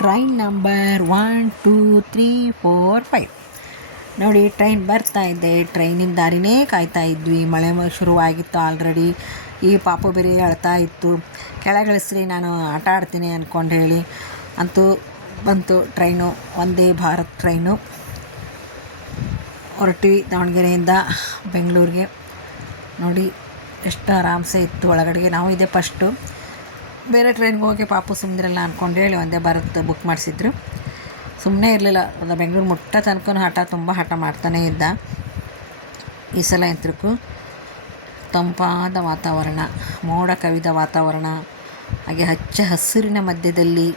Train number 1 2 3 4 5 ನೋಡಿ. Train ಬರ್ತಾ ಇದೆ. ಟ್ರೈನಿನ ದಾರಿನೇ ಕಾಯ್ತಾ ಇದ್ವಿ. ಮಳೆ ಶುರುವಾಗಿತ್ತು ಆಲ್ರೆಡಿ. ಈ ಪಾಪು ಬೇರೆ ಅಳ್ತಾ ಇತ್ತು. ಕೆಳಗಿಳಿಸ್ರಿ, ನಾನು ಆಟ ಆಡ್ತೀನಿ ಅಂದ್ಕೊಂಡು ಹೇಳಿ ಅಂತೂ ಬಂತು ಟ್ರೈನು. ವಂದೇ ಭಾರತ್ ಟ್ರೈನು. ಹೊರಟಿವಿ ದಾವಣಗೆರೆಯಿಂದ ಬೆಂಗಳೂರಿಗೆ. ನೋಡಿ ಎಷ್ಟು ಆರಾಮ್ಸೆ ಇತ್ತು ಒಳಗಡೆಗೆ. ನಾವು ಇದೆ ಫಸ್ಟು. ಬೇರೆ ಟ್ರೈನ್ಗೆ ಹೋಗಿ ಪಾಪು ಸುಮ್ಮನಿರಲ್ಲ ಅಂದ್ಕೊಂಡು ಹೇಳಿ ವಂದೇ ಭಾರತ್ ಬುಕ್ ಮಾಡಿಸಿದ್ರು. ಸುಮ್ಮನೆ ಇರಲಿಲ್ಲ. ಒಂದು ಬೆಂಗಳೂರು ಮುಟ್ಟ ತನಕ ತುಂಬ ಹಠ ಮಾಡ್ತಾನೇ ಇದ್ದ. ಈ ಸಲ ಎಂತ್ರಕ್ಕೂ ತಂಪಾದ ವಾತಾವರಣ, ಮೋಡ ಕವಿದ ವಾತಾವರಣ, ಹಾಗೆ ಹಚ್ಚ ಹಸಿರಿನ ಮಧ್ಯದಲ್ಲಿ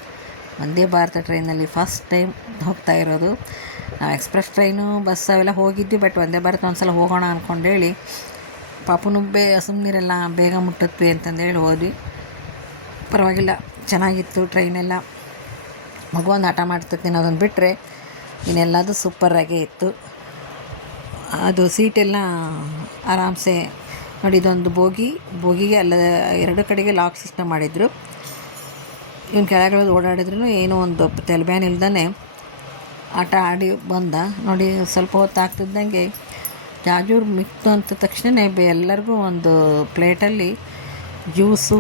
ವಂದೇ ಭಾರತ ಟ್ರೈನಲ್ಲಿ ಫಸ್ಟ್ ಟೈಮ್ ಹೋಗ್ತಾ ಇರೋದು. ನಾವು ಎಕ್ಸ್ಪ್ರೆಸ್ ಟ್ರೈನು, ಬಸ್ ಅವೆಲ್ಲ ಹೋಗಿದ್ವಿ. ಬಟ್ ವಂದೇ ಭಾರತ ಒಂದು ಸಲ ಹೋಗೋಣ ಅಂದ್ಕೊಂಡೇಳಿ ಪಾಪುನು ಸುಮ್ಮನಿರಲ್ಲ, ಬೇಗ ಮುಟ್ಟತ್ವಿ ಅಂತಂದೇಳಿ ಹೋದ್ವಿ. ಪರವಾಗಿಲ್ಲ, ಚೆನ್ನಾಗಿತ್ತು ಟ್ರೈನೆಲ್ಲ. ಮಗುವೊಂದು ಆಟ ಮಾಡ್ತೈತೆ ಅನ್ನೋದನ್ನು ಬಿಟ್ಟರೆ ಇನ್ನೆಲ್ಲದು ಸೂಪರಾಗೇ ಇತ್ತು. ಅದು ಸೀಟೆಲ್ಲ ಆರಾಮ್ಸೆ ನೋಡಿ. ಇದೊಂದು ಬೋಗಿಗೆ ಅಲ್ಲ, ಎರಡು ಕಡೆಗೆ ಲಾಕ್ ಸಿಸ್ಟಮ್ ಮಾಡಿದರು. ಇವನು ಕೆಳಗಡೆ ಓಡಾಡಿದ್ರು ಏನೋ ಒಂದು ತೆಲಬ್ಯಾನ್ ಇಲ್ದೇ ಆಟ ಆಡಿ ಬಂದ. ನೋಡಿ ಸ್ವಲ್ಪ ಹೊತ್ತು ಆಗ್ತಿದ್ದಂಗೆ ಜಾಜೂರು ಮಿಕ್ತು ಅಂತ ತಕ್ಷಣ ಎಲ್ಲರಿಗೂ ಒಂದು ಪ್ಲೇಟಲ್ಲಿ ಜ್ಯೂಸು,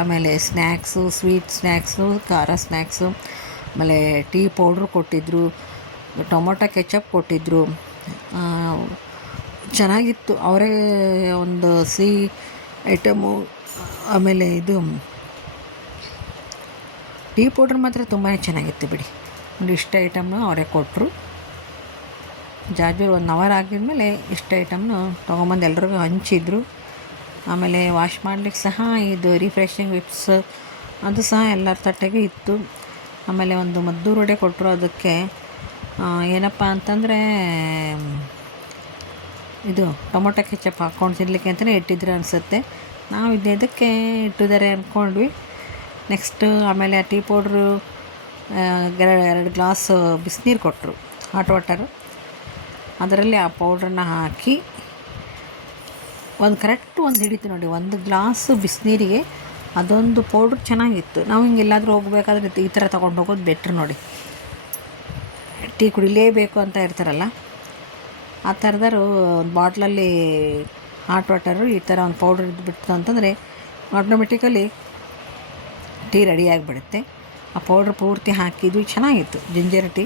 ಆಮೇಲೆ ಸ್ನ್ಯಾಕ್ಸು, ಸ್ವೀಟ್ ಸ್ನ್ಯಾಕ್ಸು, ಖಾರ ಸ್ನ್ಯಾಕ್ಸು, ಆಮೇಲೆ ಟೀ ಪೌಡ್ರು ಕೊಟ್ಟಿದ್ದರು, ಟೊಮೊಟೊ ಕೆಚಪ್ ಕೊಟ್ಟಿದ್ದರು. ಚೆನ್ನಾಗಿತ್ತು. ಅವರೇ ಒಂದು ಸಿಹಿ ಐಟಮು, ಆಮೇಲೆ ಇದು ಟೀ ಪೌಡ್ರ್ ಮಾತ್ರ ತುಂಬಾ ಚೆನ್ನಾಗಿತ್ತು ಬಿಡಿ. ಒಂದು ಇಷ್ಟ ಐಟಮ್ನು ಅವರೇ ಕೊಟ್ಟರು. ಜಾಜೂರು 1 ಅವರ್ ಆಗಿದ್ಮೇಲೆ ಇಷ್ಟ ಐಟಮ್ನು ತೊಗೊಂಬಂದು ಎಲ್ರಿಗೂ ಹಂಚಿದ್ರು. ಆಮೇಲೆ ವಾಶ್ ಮಾಡ್ಲಿಕ್ಕೆ ಸಹ ಇದು ರಿಫ್ರೆಶಿಂಗ್ ವಿಪ್ಸ್ ಅದು ಸಹ ಎಲ್ಲರ ತಟ್ಟೆಗೆ ಇತ್ತು. ಆಮೇಲೆ ಒಂದು ಮದ್ದೂರು ವಡೆ ಕೊಟ್ಟರು. ಅದಕ್ಕೆ ಏನಪ್ಪ ಅಂತಂದರೆ ಇದು ಟೊಮೊಟೊ ಕೆಚಪ್ ಹಾಕ್ಕೊಂಡು ತಿನ್ನಲಿಕ್ಕೆ ಅಂತಲೇ ಇಟ್ಟಿದ್ರು ಅನಿಸುತ್ತೆ. ನಾವು ಇದಕ್ಕೆ ಇಟ್ಟಿದ್ದಾರೆ ಅಂದ್ಕೊಂಡ್ವಿ. ನೆಕ್ಸ್ಟು ಆಮೇಲೆ ಟೀ ಪೌಡ್ರು 2 ಗ್ಲಾಸ್ ಬಿಸಿನೀರು ಕೊಟ್ಟರು, ಹಾಟ್ ವಾಟರು. ಅದರಲ್ಲಿ ಆ ಪೌಡ್ರನ್ನ ಹಾಕಿ ಕರೆಕ್ಟು ಒಂದು ಹಿಡಿತು ನೋಡಿ. 1 ಗ್ಲಾಸ್ ಬಿಸಿನೀರಿಗೆ ಅದೊಂದು ಪೌಡ್ರ್ ಚೆನ್ನಾಗಿತ್ತು. ನಾವು ಹಿಂಗೆಲ್ಲಾದರೂ ಹೋಗಬೇಕಾದ್ರೆ ಈ ಥರ ತೊಗೊಂಡು ಹೋಗೋದು ಬೆಟ್ರ್ ನೋಡಿ. ಟೀ ಕುಡಿಲೇಬೇಕು ಅಂತ ಇರ್ತಾರಲ್ಲ, ಆ ಥರದಾರು ಒಂದು ಬಾಟ್ಲಲ್ಲಿ ಹಾಟ್ ವಾಟರು ಈ ಥರ ಒಂದು ಪೌಡ್ರ್ ಇದ್ದುಬಿಡ್ತು ಅಂತಂದರೆ ಆಟೋಮೆಟಿಕಲಿ ಟೀ ರೆಡಿಯಾಗಿಬಿಡುತ್ತೆ. ಆ ಪೌಡ್ರ್ ಪೂರ್ತಿ ಹಾಕಿದ್ವಿ. ಚೆನ್ನಾಗಿತ್ತು. ಜಿಂಜರ್ ಟೀ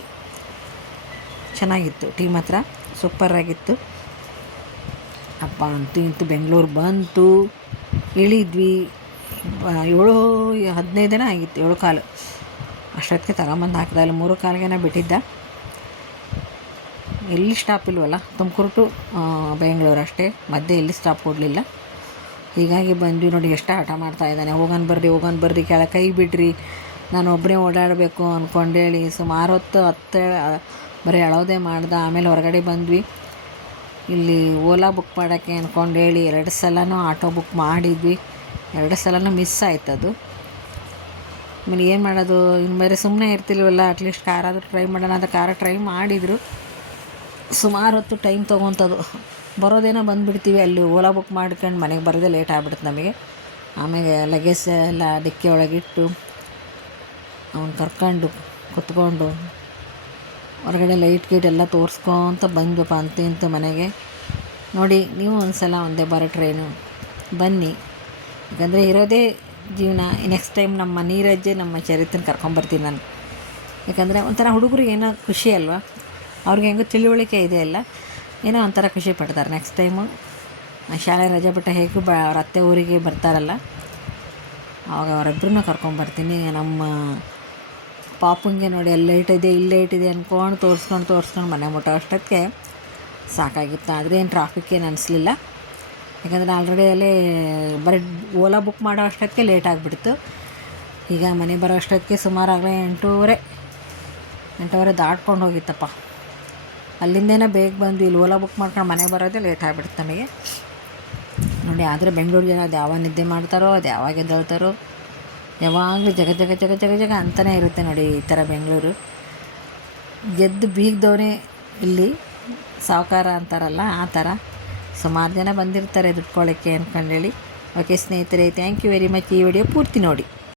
ಚೆನ್ನಾಗಿತ್ತು. ಟೀ ಮಾತ್ರ ಸೂಪರಾಗಿತ್ತು. ಅಪ್ಪ ಅಂತೂ ಇಂತೂ ಬೆಂಗಳೂರು ಬಂತು. ಇಳಿದ್ವಿ. 7:15 ಆಗಿತ್ತು, 7:15 ಅಷ್ಟೊತ್ತಿಗೆ ತಗೊಂಬಂದು ಹಾಕಿದ. ಅಲ್ಲಿ 3:15 ಬಿಟ್ಟಿದ್ದ. ಎಲ್ಲಿ ಸ್ಟಾಪ್ ಇಲ್ವಲ್ಲ, ತುಮಕೂರು ಟು ಬೆಂಗಳೂರು ಅಷ್ಟೇ, ಮಧ್ಯೆ ಎಲ್ಲಿ ಸ್ಟಾಪ್ ಕೊಡಲಿಲ್ಲ. ಹೀಗಾಗಿ ಬಂದ್ವಿ. ನೋಡಿ ಎಷ್ಟು ಆಟ ಮಾಡ್ತಾಯಿದ್ದಾನೆ. ಹೋಗೋಣ ಬರ್ರಿ ಕೆಳಗೆ ಕೈ ಬಿಡ್ರಿ, ನಾನು ಒಬ್ಬರೇ ಓಡಾಡಬೇಕು ಅಂದ್ಕೊಂಡೇಳಿ ಸುಮಾರು ಹೊತ್ತು ಬರೀ ಅಳೋದೇ ಮಾಡ್ದೆ. ಆಮೇಲೆ ಹೊರಗಡೆ ಬಂದ್ವಿ. ಇಲ್ಲಿ ಓಲಾ ಬುಕ್ ಮಾಡೋಕ್ಕೆ ಅಂದ್ಕೊಂಡೇಳಿ 2 ಸಲನೂ ಆಟೋ ಬುಕ್ ಮಾಡಿದ್ವಿ. 2 ಸಲನೂ ಮಿಸ್ ಆಯ್ತದು. ಆಮೇಲೆ ಏನು ಮಾಡೋದು, ಇನ್ನು ಬೇರೆ ಸುಮ್ಮನೆ ಇರ್ತಿಲ್ವಲ್ಲ, ಅಟ್ಲೀಸ್ಟ್ ಕಾರಾದರೂ ಟ್ರೈ ಮಾಡೋಣ ಅಂತ ಕಾರ್ ಟ್ರೈ ಮಾಡಿದರು. ಸುಮಾರು ಹೊತ್ತು ಟೈಮ್ ತೊಗೊತದು. ಬರೋದೇನೋ ಬಂದುಬಿಡ್ತೀವಿ. ಅಲ್ಲಿ ಓಲಾ ಬುಕ್ ಮಾಡ್ಕೊಂಡು ಮನೆಗೆ ಬರೋದೇ ಲೇಟ್ ಆಗ್ಬಿಡುತ್ತೆ ನಮಗೆ. ಆಮೇಲೆ ಲಗೇಜ್ ಎಲ್ಲ ಡಿಕ್ಕಿ ಒಳಗಿಟ್ಟು ಅವನು ಕರ್ಕೊಂಡು ಕುತ್ಕೊಂಡು ಹೊರಗಡೆ ಲೈಟ್ ಗೀಟ್ ಎಲ್ಲ ತೋರಿಸ್ಕೊಂತ ಬಂದ್ವಪ್ಪ ಇಂತು ಮನೆಗೆ. ನೋಡಿ ನೀವು ಒಂದು ಸಲ ವಂದೇ ಭಾರತ್ ಟ್ರೈನು ಬನ್ನಿ. ಯಾಕಂದರೆ ಇರೋದೇ ಜೀವನ. ನೆಕ್ಸ್ಟ್ ಟೈಮ್ ನಮ್ಮ ನೀರಜ್ಜೆ ನಮ್ಮ ಚರಿತ್ರೆನ ಕರ್ಕೊಂಬರ್ತೀನಿ ನಾನು. ಯಾಕಂದರೆ ಒಂಥರ ಹುಡುಗರಿಗೆ ಏನೋ ಖುಷಿ ಅಲ್ವಾ, ಅವ್ರಿಗೆ ಹೆಂಗೋ ತಿಳುವಳಿಕೆ ಇದೆ ಅಲ್ಲ, ಏನೋ ಒಂಥರ ಖುಷಿ ಪಡ್ತಾರೆ. ನೆಕ್ಸ್ಟ್ ಟೈಮು ಶಾಲೆ ರಜೆ ಬಿಟ್ಟ ಹೇಗೂ ಅವ್ರ ಅತ್ತೆ ಊರಿಗೆ ಬರ್ತಾರಲ್ಲ, ಆವಾಗ ಅವರಿಬ್ಬರನ್ನೂ ಕರ್ಕೊಂಬರ್ತೀನಿ. ನಮ್ಮ ಪಾಪುಂಗೆ ನೋಡಿ ಅಲ್ಲಿ ಇಲ್ಲೇ ಇಟ್ಟಿದೆ ಅಂದ್ಕೊಂಡು ತೋರಿಸ್ಕೊಂಡು ಮನೆ ಮುಟ್ಟೋ ಅಷ್ಟೊತ್ತಿಗೆ ಸಾಕಾಗಿತ್ತು. ಆದರೆ ಏನು ಟ್ರಾಫಿಕ್ ಏನು ಅನಿಸ್ಲಿಲ್ಲ. ಯಾಕಂದರೆ ಆಲ್ರೆಡಿ ಅಲ್ಲೇ ಬರೀ ಓಲಾ ಬುಕ್ ಮಾಡೋ ಅಷ್ಟೊತ್ತಿಗೆ ಲೇಟ್ ಆಗಿಬಿಡ್ತು. ಈಗ ಮನೆ ಬರೋ ಅಷ್ಟೊತ್ತಿಗೆ ಸುಮಾರಾಗಲೇ 8:30 ದಾಟ್ಕೊಂಡು ಹೋಗಿತ್ತಪ್ಪ. ಅಲ್ಲಿಂದೇನೋ ಬೇಗ ಬಂದು ಇಲ್ಲಿ ಓಲಾ ಬುಕ್ ಮಾಡ್ಕೊಂಡು ಮನೆಗೆ ಬರೋದೇ ಲೇಟ್ ಆಗಿಬಿಡ್ತು ನಮಗೆ ನೋಡಿ. ಆದರೆ ಬೆಂಗಳೂರು ಜನ ಅದು ಯಾವಾಗ ನಿದ್ದೆ ಮಾಡ್ತಾರೋ, ಅದು ಯಾವಾಗ ಎದ್ದೇಳ್ತಾರೋ, ಯಾವಾಗಲೂ ಜಗ ಅಂತಲೇ ಇರುತ್ತೆ ನೋಡಿ. ಈ ಥರ ಬೆಂಗಳೂರು ಗೆದ್ದು ಬೀಗ್ದವನೇ ಇಲ್ಲಿ ಸಾಹುಕಾರ ಅಂತಾರಲ್ಲ, ಆ ಥರ ಸುಮಾರು ಜನ ಬಂದಿರ್ತಾರೆ ದುಡ್ಕೊಳ್ಳೋಕ್ಕೆ ಅಂದ್ಕೊಂಡೇಳಿ. ಓಕೆ ಸ್ನೇಹಿತರೆ, ಥ್ಯಾಂಕ್ ಯು ವೆರಿ ಮಚ್. ಈ ವಿಡಿಯೋ ಪೂರ್ತಿ ನೋಡಿ.